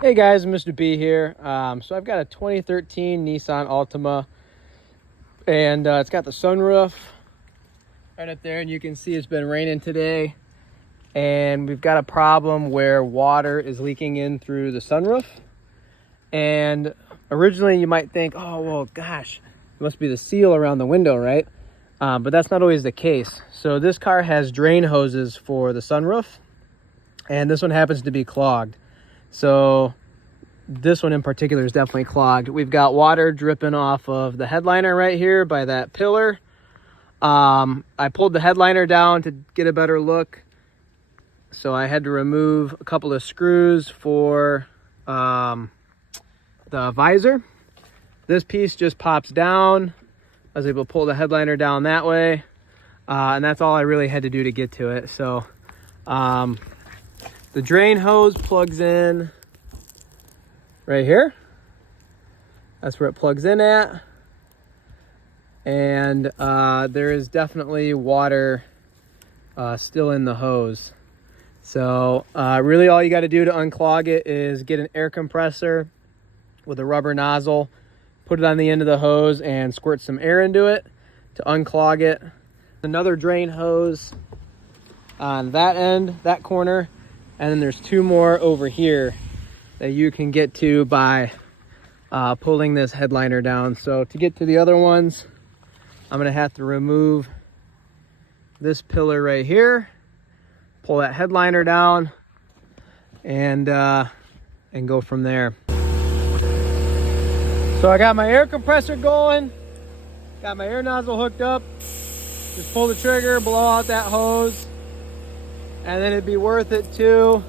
Hey guys, Mr. B here. So I've got a 2013 Nissan Altima, and it's got the sunroof right up there, and you can see it's been raining today, and we've got a problem where water is leaking in through the sunroof. And originally you might think, oh well, gosh, it must be the seal around the window, right? But that's not always the case. So this car has drain hoses for the sunroof, and this one happens to be clogged. So this one in particular is definitely clogged. We've got water dripping off of the headliner right here by that pillar. I pulled the headliner down to get a better look, so I had to remove a couple of screws for the visor. This piece just pops down. I was able to pull the headliner down that way, and that's all I really had to do to get to it. So the drain hose plugs in right here. That's where it plugs in at. And there is definitely water still in the hose. So really all you got to do to unclog it is get an air compressor with a rubber nozzle, put it on the end of the hose and squirt some air into it to unclog it. Another drain hose on that end, that corner. And then there's two more over here that you can get to by pulling this headliner down. So to get to the other ones, I'm gonna have to remove this pillar right here, pull that headliner down, and go from there. So I got my air compressor going, got my air nozzle hooked up. Just pull the trigger, blow out that hose, and then it'd be worth it too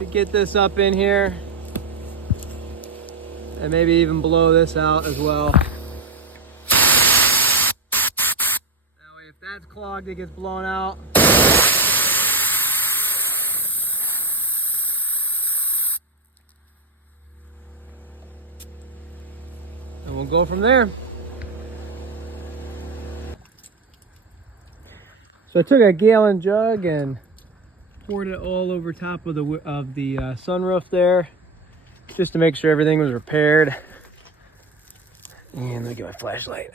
to get this up in here and maybe even blow this out as well. That way if that's clogged, it gets blown out. And we'll go from there. So I took a gallon jug and poured it all over top of the sunroof there, just to make sure everything was repaired. And let me get my flashlight.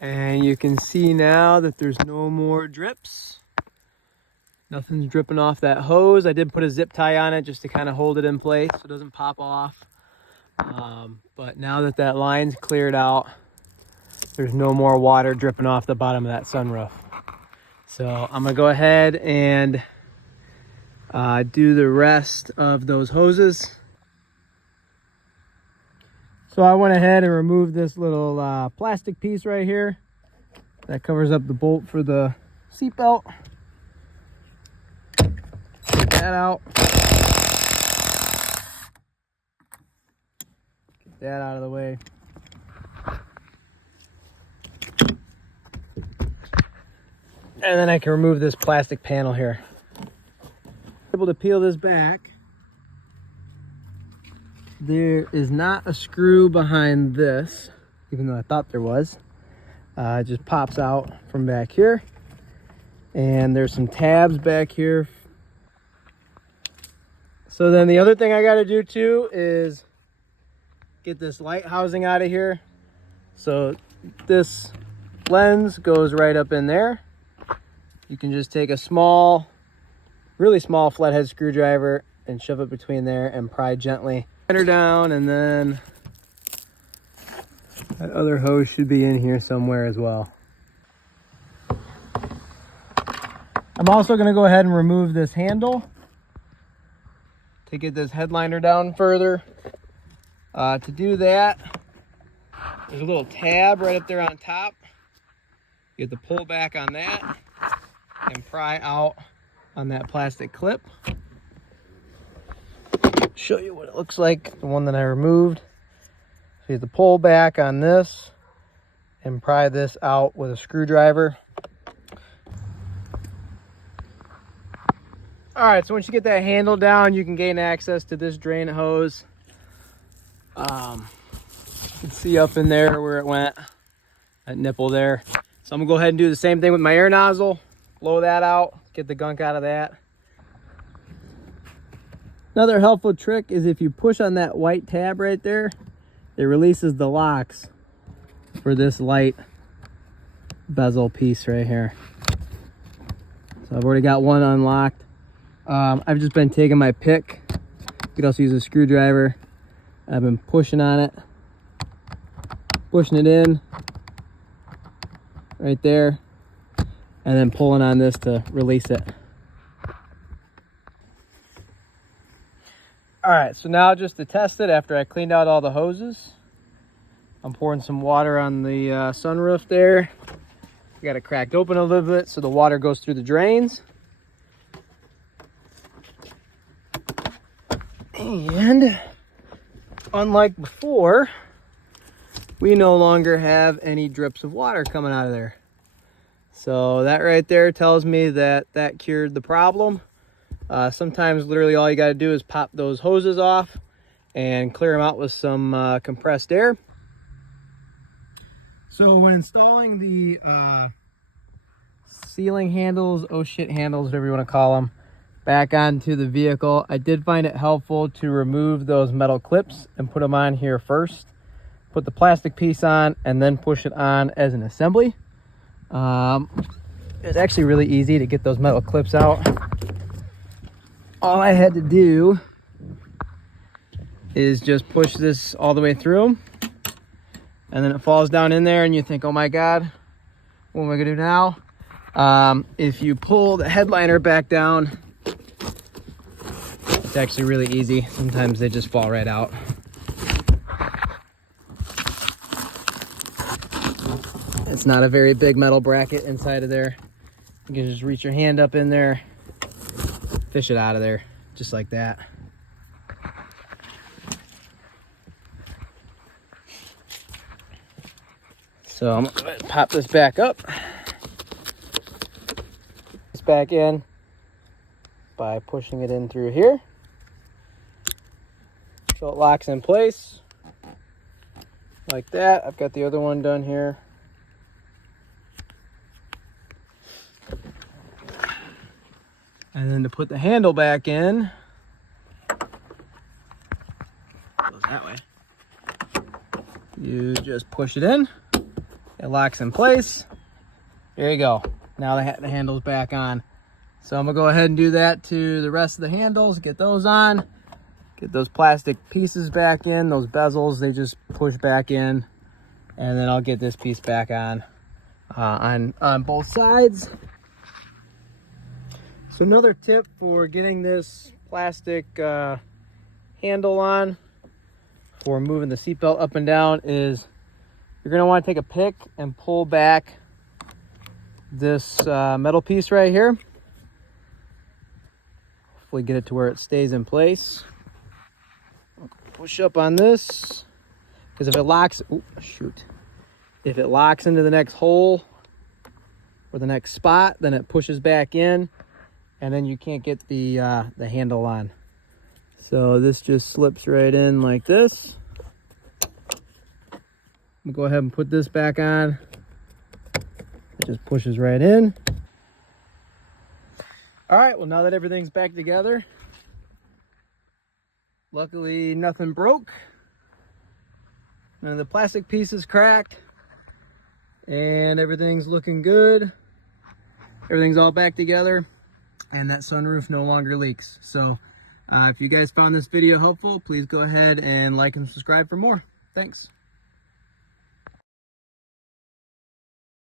And you can see now that there's no more drips. Nothing's dripping off that hose. I did put a zip tie on it just to kind of hold it in place so it doesn't pop off. But now that that line's cleared out, there's no more water dripping off the bottom of that sunroof. So I'm gonna go ahead and do the rest of those hoses. So I went ahead and removed this little plastic piece right here that covers up the bolt for the seatbelt. Take that out. Get that out of the way. And then I can remove this plastic panel here. Able to peel this back. There is not a screw behind this, even though I thought there was. It just pops out from back here. And there's some tabs back here. So then the other thing I gotta do too is get this light housing out of here. So this lens goes right up in there. You can just take a small, really small flathead screwdriver and shove it between there and pry gently. Pin her down, and then that other hose should be in here somewhere as well. I'm also going to go ahead and remove this handle to get this headliner down further. To do that, there's a little tab right up there on top. You have to pull back on that and pry out on that plastic clip. Show you what it looks like, the one that I removed. So you have to pull back on this and pry this out with a screwdriver. All right, so once you get that handle down, you can gain access to this drain hose. You can see up in there where it went, that nipple there. So I'm gonna go ahead and do the same thing with my air nozzle. Blow that out, get the gunk out of that. Another helpful trick is if you push on that white tab right there, it releases the locks for this light bezel piece right here. So I've already got one unlocked. I've just been taking my pick. You could also use a screwdriver. I've been pushing on it, pushing it in right there, and then pulling on this to release it. All right, so now just to test it, after I cleaned out all the hoses, I'm pouring some water on the sunroof there. We got it cracked open a little bit so the water goes through the drains. And unlike before, we no longer have any drips of water coming out of there. So that right there tells me that that cured the problem. Sometimes literally all you got to do is pop those hoses off and clear them out with some compressed air. So when installing the ceiling handles, oh shit handles, whatever you want to call them, back onto the vehicle, I did find it helpful to remove those metal clips and put them on here first. Put the plastic piece on and then push it on as an assembly. It's actually really easy to get those metal clips out. All I had to do is just push this all the way through, and then it falls down in there and you think, oh my God, what am I gonna do now? If you pull the headliner back down, it's actually really easy. Sometimes they just fall right out. It's not a very big metal bracket inside of there. You can just reach your hand up in there, fish it out of there, just like that. So I'm gonna pop this back up. This back in by pushing it in through here. So it locks in place like that. I've got the other one done here. And then to put the handle back in, goes that way. You just push it in, it locks in place. There you go. Now the handle's back on. So I'm gonna go ahead and do that to the rest of the handles, get those on, get those plastic pieces back in, those bezels, they just push back in, and then I'll get this piece back on both sides. So another tip for getting this plastic handle on for moving the seatbelt up and down is you're gonna wanna take a pick and pull back this metal piece right here. Hopefully get it to where it stays in place. Push up on this, because if it locks, if it locks into the next hole or the next spot, then it pushes back in, and then you can't get the handle on. So this just slips right in like this. I'm gonna go ahead and put this back on. It just pushes right in. All right, well, now that everything's back together, luckily nothing broke. None of the plastic pieces cracked, and everything's looking good. Everything's all back together, and that sunroof no longer leaks. So if you guys found this video helpful, please go ahead and like and subscribe for more. Thanks.